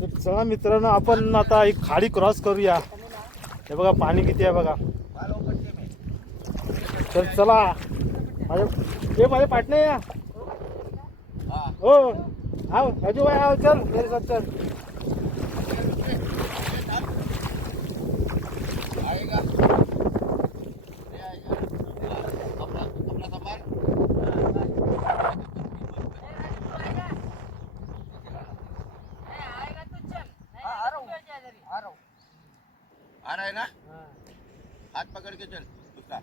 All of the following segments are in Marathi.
तर चला मित्रांनो, आपण आता एक खाडी क्रॉस करूया. हे बघा पाणी किती आहे बघा. तर चला माझे पाटणे या. हो आओ राजू भाई आओ, चल मेरे साथ चल. आ रहा है ना, हाथ पकड़ के चल उसका.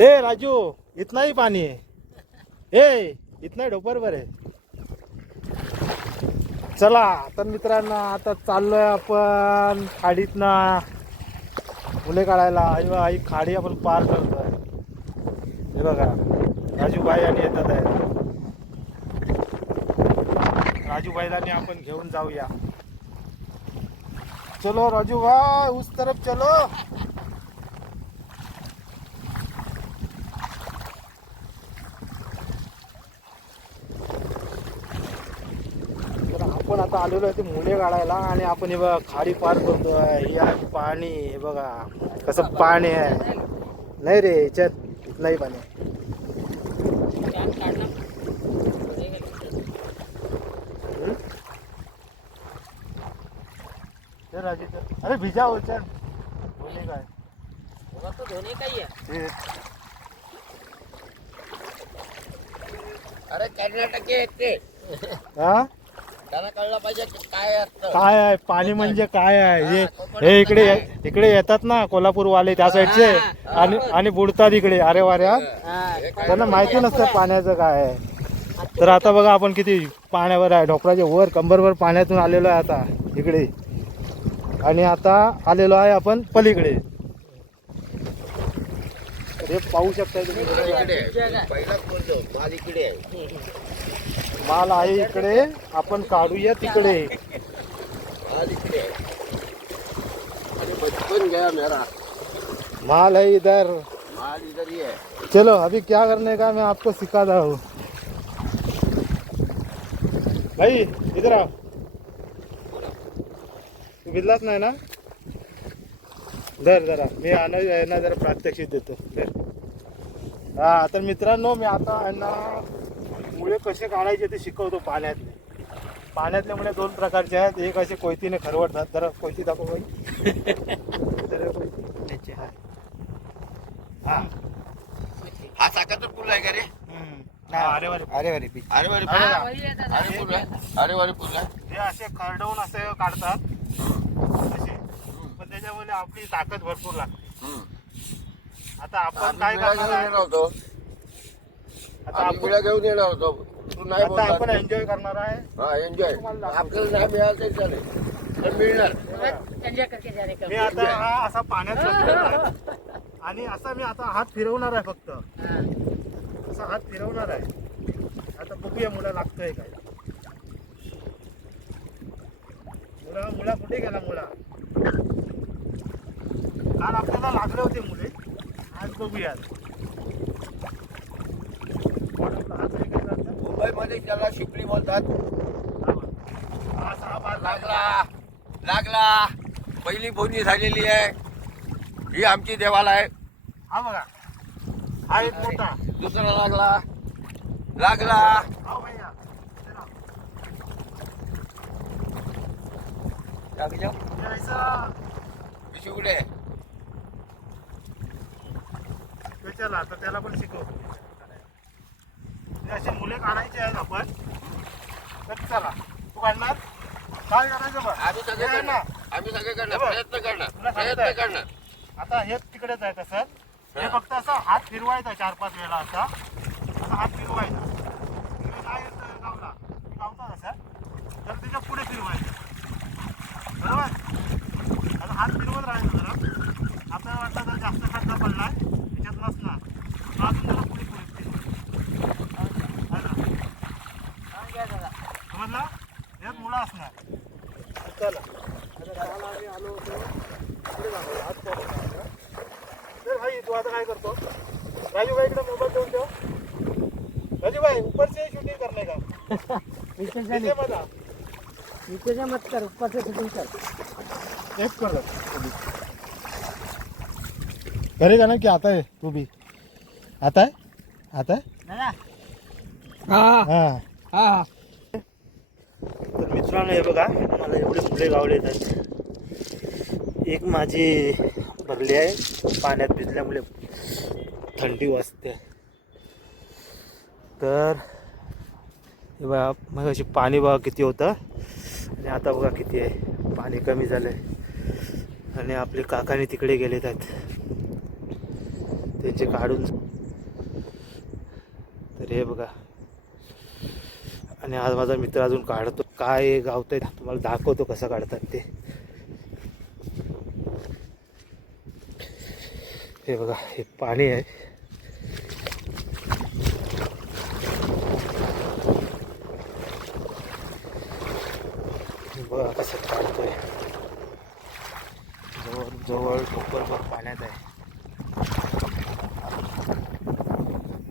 ए राजू, इतना ही पानी है. ए इतना डोपर बर आहे. चला तर मित्रांनो, आता चाललोय आपण खाडीतना मुले काढायला. ही खाडी आपण पार करतोय. हे बघा राजूभाई आणि येतात आहे. राजूभाईला आपण घेऊन जाऊया. चलो राजू भाई उस तरफ चलो. तर आपण आता आलेलो आहे ते मुले काढायला आणि आपण हे बघा खाडी पार करतोय. हे आहे पाणी. हे बघा कसं पाणी आहे. नाही रे याच्यात नाही पाणी. अरे भिजा हो चल. धोने का है तो धोने का ही है. अरे कर्नाटक येते हा त्यांना कळलं पाहिजे काय असतं. काय आहे पाणी म्हणजे काय आहे. हे इकडे येतात ना कोल्हापूर वाले त्या साईडचे आणि बुडतात इकडे. अरे वाऱ्या त्यांना माहिती नसतं पाण्याचं काय आहे. तर आता बघा आपण किती पाण्यावर आहे. ढोपराच्या वर कंबरवर पाण्यातून आलेलो आहे आता इकडे. आणि आता आलेलो आहे आपण पलीकडे. हे पाहू शकता तुम्ही. पहिलाच बोलतो माल इकडे आहे. माल आहे इकडे, आपण काढूया तिकडे. माल इकडे आहे. अरे बचपन गया मेरा. माल है इधर. माल इधर ही है. चलो अभी क्या करने का मैं आपको सिखाता हूँ. भाई इधर आओ. तू भिजलाच नाही ना. जरा मी यांना जरा प्रात्यक्षिक देतो. हा तर मित्रांनो, मी आता यांना मुळे कसे काढायचे ते शिकवतो. पाण्यातले मुळे दोन प्रकारचे आहेत. एक असे कोयतीने खरवडतात. जरा कोयती दाखव बाई. हा हा साखरचा पूल आहे का रे. अरे वारे अरे वारे अरे वारे पूल आहे. अरे वारे पूल आहे. ते असे खरडवून असे काढतात असे. पण त्याच्यामध्ये आपली ताकद भरपूर लागते. आता आपण काय करणार आहे. आता घेऊन येणार होतो. तू नाही आता बोलला. आपण एन्जॉय करणार आहे. हा एन्जॉय. आपल्याला नाही मिळालं तरी चालेल, तर मिळणार. मी आता हा असा पाण्यात बसलेला आहे. आणि असा मी आता हात फिरवणार आहे. फक्त असा हात फिरवणार आहे. आता बघूया मुला लागतोय काय. मुला कुठे गेला. मुला काल आपल्याला लागले होते मुले. आज बघूयात. मुंबईमध्ये त्याला शिपली बोलतात. लागला लागला. पहिली बोनी झालेली आहे. ही आमची देवाला आहे. हा बघा हा एक मोठा. दुसरा लागला लागला. हा भैया पिशवी कुठे आहे? चला आता त्याला पण शिकवतो. असे मुले काढायचे आहेत आपण. तर चला तू काढणार. काय करायचं बघ. आम्ही सगळे करणार. आम्ही सगळे करणार. प्रयत्न करणार. प्रयत्न करणार. आता हेच तिकडेच आहे. तसं हे फक्त असा हात फिरवायचा 4-5 वेळा. असा हात फिरवायचा. काय गावला गावता तसा तर त्याच्या पुढे फिरवायचं. बरोबर. आता हात फिरवत राहायचं जरा. आपल्याला वाटलं तर जास्त खड्डा पडलाय त्याच्यात नसणार. अजून जरा पुढे समजला. यात मुळा असणार. चला आता आम्ही आलो होतो. तर भाई तू आता काय करतो. राजू भाई इकडे मोबाईल देऊन ठेव. राजू भाई ऊपर से शूटिंग करने का. इथे बघा. मत कर ऊपर से शूटिंग कर एक कर करेगा ना, की आता है तू भी आता है हाँ हा. हाँ तर मित्रांनो हे बघा, मला एवढे फुले गावले आहेत. एक माझी भरली आहे पाण्यात भिजल्यामुळे थंडी वाजते. तर हे बघा, मग अशी पाणी बघा किती होतं आणि आता बघा किती आहे. पाणी कमी झालं आहे आणि आपले काकाने तिकडे गेलेत आहेत त्यांचे काढून. तर हे बघा, आणि आज माझा मित्र अजून काढतो. काय गावतंय तुम्हाला दाखवतो कसं काढतात ते. हे बघा, हे पाणी आहे. बघा कसं काढतोय. जवळ जवळ ठोकरभर पाण्यात आहे.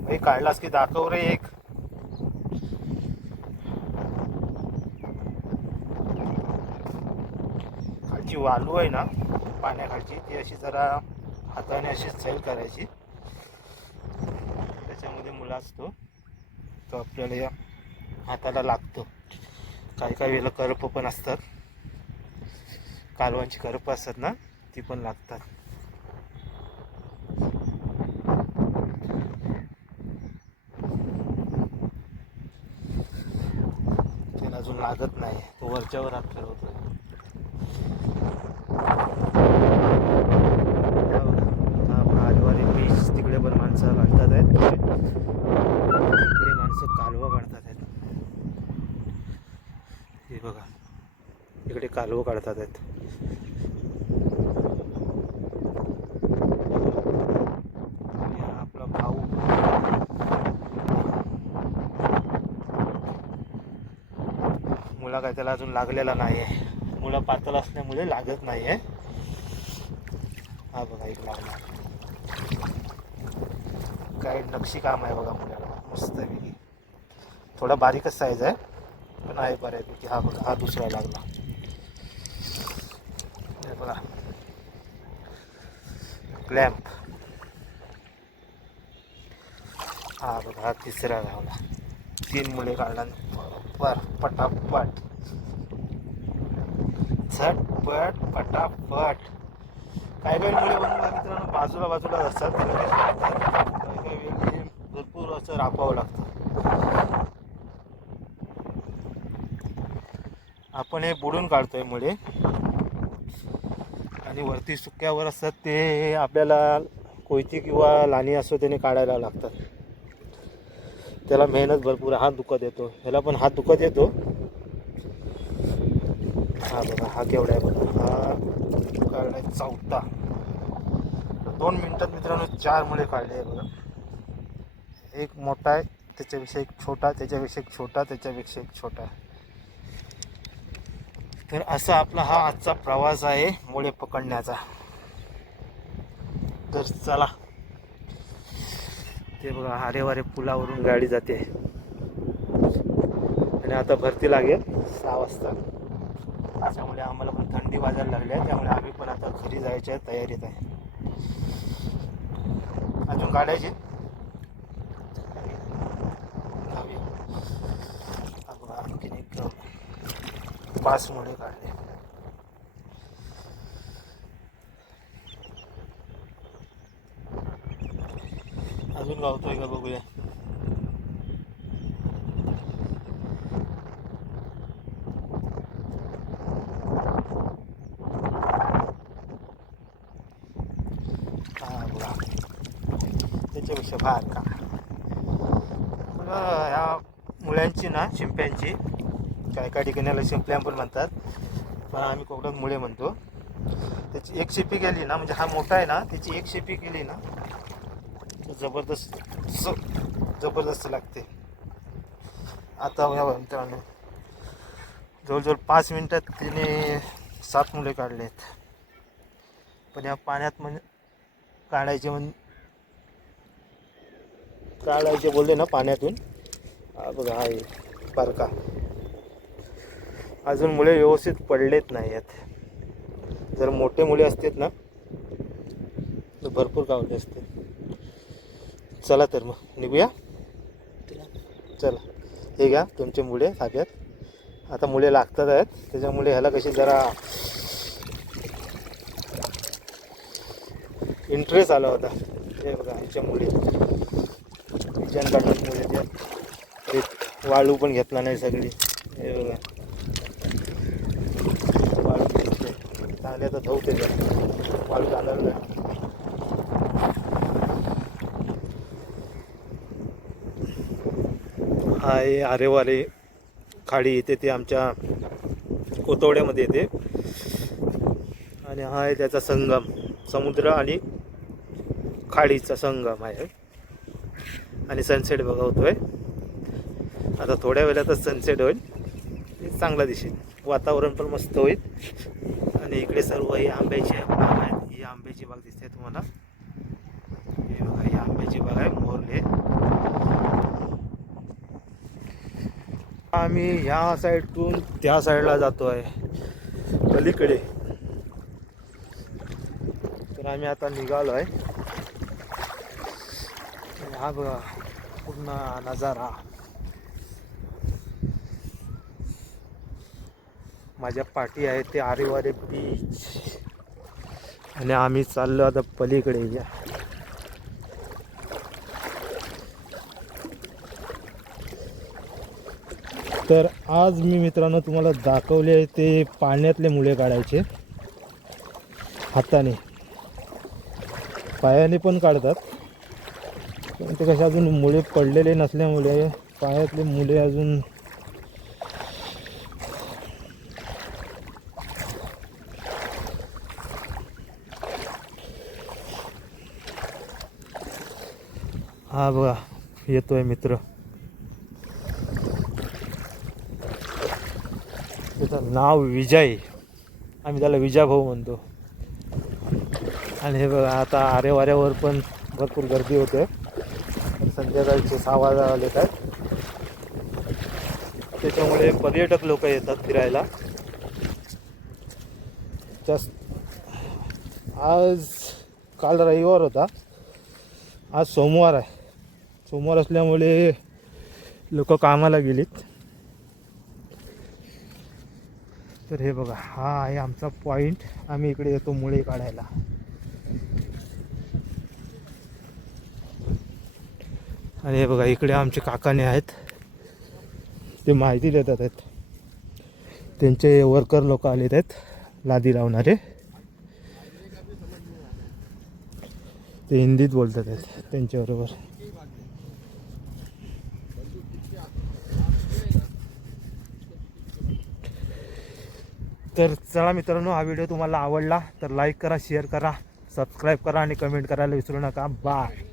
हे काढलास की दाखव रे एक. खालची वालू आहे ना पाण्याखालची, ती अशी जरा हाताने अशी सैल करायची. त्याच्यामध्ये मुला असतो तो आपल्याला या हाताला लागतो. काही वेळेला करप पण असतात, कालवांची करप असतात ना, ती पण लागतात. त्याला अजून लागत नाही, तो वरच्यावर हात फिरवतोय. बीच तिकडे पण माणसं काढतात आहेत, इकडे माणसं कालवा काढतात आहेत. हे बघा, इकडे कालवा काढतात आहेत. आपला भाऊ मुला काय त्याला अजून लागलेला नाही आहे. मुला पातळ असल्यामुळे लागत नाही आहे. हा बघा, एक लागला. काय नक्षी काम आहे बघा मुलाला, मस्त वेगळी. थोडा बारीकच साईज आहे पण आहे बऱ्यापैकी. हा बघा, हा दुसरा लागला. हे बघा, क्लॅम्प. हा बघा, हा तिसरा लावला. 3 मुले काढला बर पटापट, झटपट पटापट. काही मुले बनवून मित्रांनो बाजूला बाजूला असतात, काही वेळी भरपूर असं रापावं लागतं. आपण हे बुडून काढतोय मुळे, आणि वरती सुक्यावर असतात ते आपल्याला कोयती किंवा लाणी असो त्याने काढायला लागतात. त्याला मेहनत भरपूर, हात दुखत येतो. ह्याला पण हात दुखत येतो. हा बघा, हा केवढा आहे बघा, हा काढलाय 4था. 2 मिनिटात मित्रांनो 4 मुले काढले बघा. एक मोठा आहे, त्याच्यापेक्षा एक छोटा, त्याच्यापेक्षा एक छोटा, त्याच्यापेक्षा एक छोटा. तर असा आपला हा आजचा प्रवास आहे मुळे पकडण्याचा. तर चला, ते बघा हारे वारे पुलावरून गाडी जाते आणि आता भरती लागेल 6 वाजता. त्याच्यामुळे आम्हाला पण थंडी वाजायला लागली आहे, त्यामुळे आम्ही पण आता घरी जायच्या तयारीत आहे. अजून काढायचे आणखीन एक 5 मुळे काढले. अजून गावतोय का बघूया. हा बघा, त्याच्यापेक्षा बाहेर का ह्या मुळ्यांची ना, शिंप्यांची, काय ठिकाणी याला शिंपल्या पण म्हणतात, पण आम्ही कोकणात मुळे म्हणतो. त्याची एक शेपी केली ना, म्हणजे हा मोठा आहे ना, त्याची एक शेपी केली ना जबरदस्त लागते. आता मित्रांनो जवळजवळ 5 मिनिटात तिने 7 मुले काढले आहेत. पण या पाण्यात म्हणजे काढायचे बोलले ना पाण्यातून. हा बघा, हा बारका. अजून मुळे व्यवस्थित पडलेत नाही आहेत. जर मोठे मुळे असतात ना तर भरपूर गावले असते. चला तर मग निघूया. चला हे घ्या तुमचे मुळे साध्यात. आता मुळे लागतात आहेत त्याच्यामुळे ह्याला कशी जरा इंटरेस्ट आला होता. हे बघा ह्याच्या मुळे किचन गार्डन मुळे ते वाळू पण घेतला नाही सगळी. हे बघा वाळू घेतले चांगले. आता धुवते जरा वाळू घालायला. हा आहे आरेवारे खाडी येते ते आमच्या कोतवड्यामध्ये येते. आणि हा आहे त्याचा संगम. समुद्र आणि खाडीचा संगम आहे. आणि सनसेट बघा होतोय. आता थोड्या वेळातच सनसेट होईल. चांगला दिसेल. वातावरण पण मस्त होईल. आणि इकडे सर्व ही आंब्याची बाग आहेत. ही आंब्याची बाग दिसते तुम्हाला. हे बघा ही आंब्याची बाग आहे मोरले. आम्ही ह्या साईडतून त्या साईडला जातो आहे पलीकडे. तर आम्ही आता निघालो आहे. हा बघा पूर्ण नजारा. माझ्या पाठी आहे ते आरेवारे बीच. आणि आम्ही चाललो आता पलीकडे. तर आज मी मित्रांनो तुम्हाला दाखवले आहे ते पाण्यातले मुळे काढायचे. हाताने पायाने पण काढतात पण ते कसे अजून मुळे पडलेले नसल्यामुळे पायातले मुळे अजून हा बघा येतोय मित्र. त्याचं नाव विजय. आम्ही त्याला विजा भाऊ म्हणतो. आणि हे बघा आता आरेवाऱ्यावर पण भरपूर गर्दी होते. संध्याकाळचे 6 वाजले आहेत. त्याच्यामुळे पर्यटक लोक येतात फिरायला. आज काल रविवार होता. आज सोमवार आहे. सोमवार असल्यामुळे लोक कामाला गेलीत. तर हे बघा हा आहे आमचा पॉइंट. आम्ही इकडे येतो मुळे काढायला. आणि हे बघा इकडे आमचे काकाने आहेत. ते माहिती देतात आहेत. त्यांचे वर्कर लोक आलेत आहेत लादी लावणारे. ते हिंदीत बोलतात आहेत त्यांच्याबरोबर. तर चला मित्रांनो हा व्हिडिओ तुम्हाला आवडला तर लाईक करा, शेअर करा, सबस्क्राईब करा आणि कमेंट करायला विसरू नका. बाय.